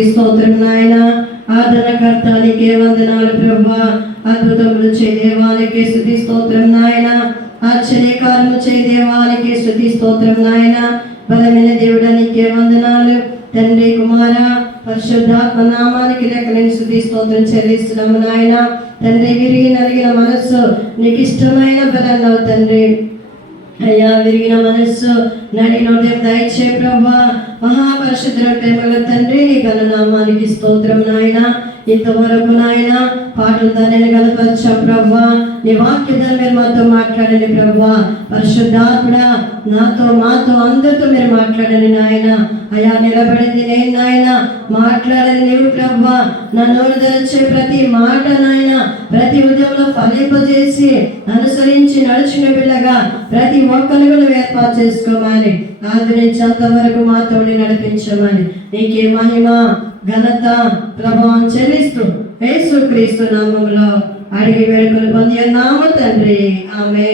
స్తోత్రం నాయన ఆదరణకర్త నీకే వందనాలు ప్రభా అద్భుతములు చే దేవానికి స్థుతి స్తోత్రం నాయన. ఆశ్చర్యకారము చే దేవానికి స్థుతి స్తోత్రం నాయన. బలమైన దేవుడ నీకే వందనాలు. తండ్రి కుమార పరిశుద్ధాత్మ నామానికి లెక్కలేని శుద్ధి స్తోత్రం చెల్లిస్తున్నాము నాయన. తండ్రి విరిగి నలిగిన మనస్సు నీకు ఇష్టమైన బలంలో తండ్రి. అయ్యా విరిగిన మనస్సు నడిన హృదయం దయచే ప్రభా. మహాపరిశుద్ర ప్రేమల తండ్రి నీ గలనామానికి స్తోత్రం నాయన. ఇంతవరకు నాయన పాటలతో నేను కనపరచా ప్రభా. నీ వాక్యదాన్ని మీరు మాతో మాట్లాడండి ప్రభా. పరిశుద్ధాత్మ నాతో మాతో అందరితో మీరు మాట్లాడండి నాయన. అయా నిలబడింది నేను నాయన. మాట్లాడని నీవు ప్రభా. నా నోరు ప్రతి మాట నాయన. ఫలింపజేసి అనుసరించి నడిచిన బిడ్డగా ప్రతి ఒక్కరు కూడా ఏర్పాటు చేసుకోమని ఆదరించేంత వరకు మాతోడి నడిపించమని. నీకే మహిమ ఘనత ప్రభావం చెల్లిస్తూ యేసు క్రీస్తు నామంలో అడిగి వేడుకలు పొంది నామ తండ్రి. ఆమె